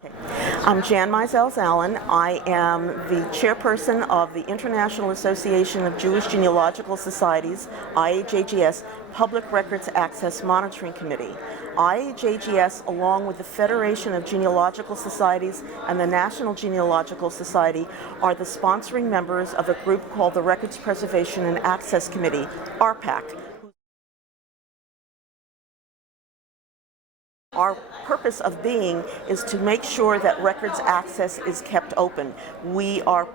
I'm Jan Meisels Allen. I am the chairperson of the International Association of Jewish Genealogical Societies, IAJGS, Public Records Access Monitoring Committee. IAJGS, along with the Federation of Genealogical Societies and the National Genealogical Society, are the sponsoring members of a group called the Records Preservation and Access Committee, RPAC. Our purpose of being is to make sure that records access is kept open. We are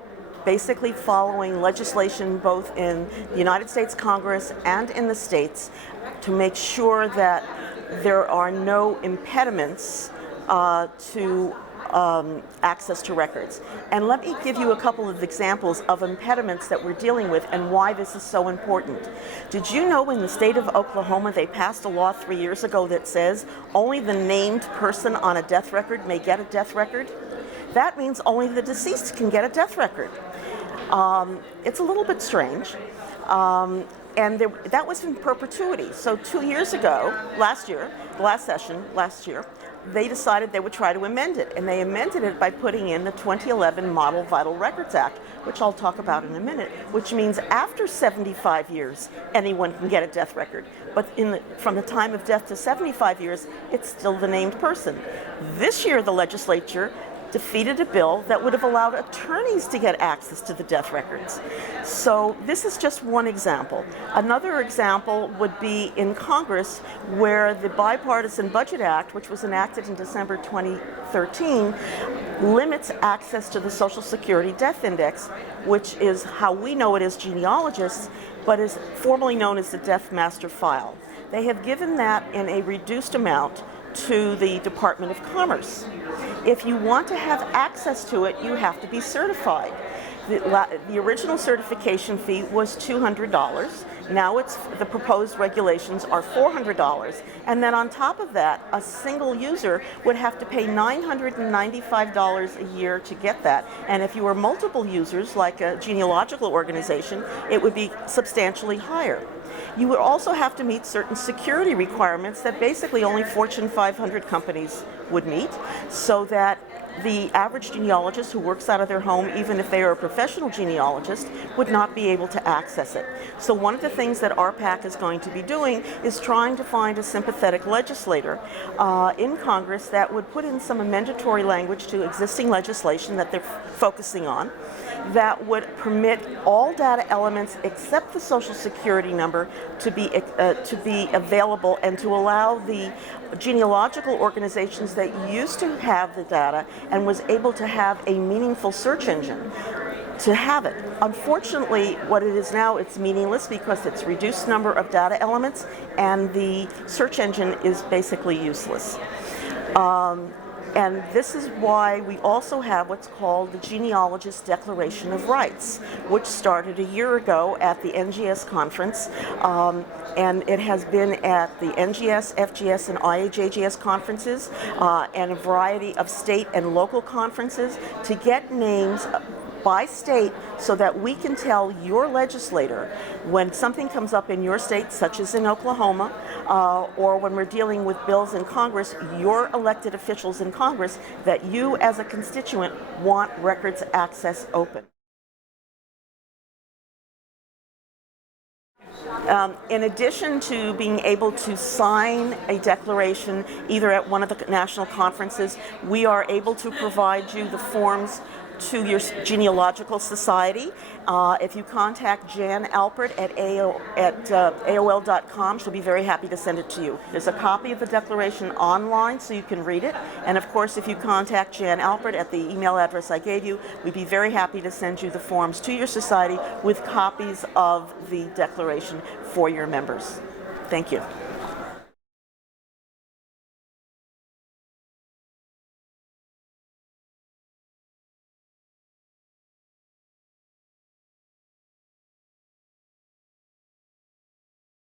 basically following legislation both in the United States Congress and in the states to make sure that there are no impediments to access to records. And let me give you a couple of examples of impediments that we're dealing with and why this is so important. Did you know in the state of Oklahoma they passed a law 3 years ago that says only the named person on a death record may get a death record? That means only the deceased can get a death record. It's a little bit strange. And that was in perpetuity. So 2 years ago, last year, they decided they would try to amend it. And they amended it by putting in the 2011 Model Vital Records Act, which I'll talk about in a minute, which means after 75 years, anyone can get a death record. But from the time of death to 75 years, it's still the named person. This year, the legislature defeated a bill that would have allowed attorneys to get access to the death records. So this is just one example. Another example would be in Congress, where the Bipartisan Budget Act, which was enacted in December 2013, limits access to the Social Security Death Index, which is how we know it as genealogists, but is formerly known as the Death Master File. They have given that in a reduced amount to the Department of Commerce. If you want to have access to it, you have to be certified. The original certification fee was $200. Now the proposed regulations are $400. And then on top of that, a single user would have to pay $995 a year to get that. And if you were multiple users, like a genealogical organization, it would be substantially higher. You would also have to meet certain security requirements that basically only Fortune 500 companies would meet, so that the average genealogist who works out of their home, even if they are a professional genealogist, would not be able to access it. So one of the things that RPAC is going to be doing is trying to find a sympathetic legislator in Congress that would put in some amendatory language to existing legislation that they're focusing on, that would permit all data elements except the Social Security number to be available, and to allow the genealogical organizations that used to have the data and was able to have a meaningful search engine to have it. Unfortunately, what it is now, it's meaningless because it's reduced number of data elements and the search engine is basically useless. And this is why we also have what's called the Genealogist Declaration of Rights, which started a year ago at the NGS conference, and it has been at the NGS, FGS, and IAJGS conferences, and a variety of state and local conferences to get names by state so that we can tell your legislator when something comes up in your state, such as in Oklahoma, or when we're dealing with bills in Congress, your elected officials in Congress, that you as a constituent want records access open. In addition to being able to sign a declaration either at one of the national conferences, we are able to provide you the forms to your genealogical society. If you contact Jan Alpert at AOL.com, she'll be very happy to send it to you. There's a copy of the declaration online so you can read it. And of course, if you contact Jan Alpert at the email address I gave you, we'd be very happy to send you the forms to your society with copies of the declaration for your members. Thank you.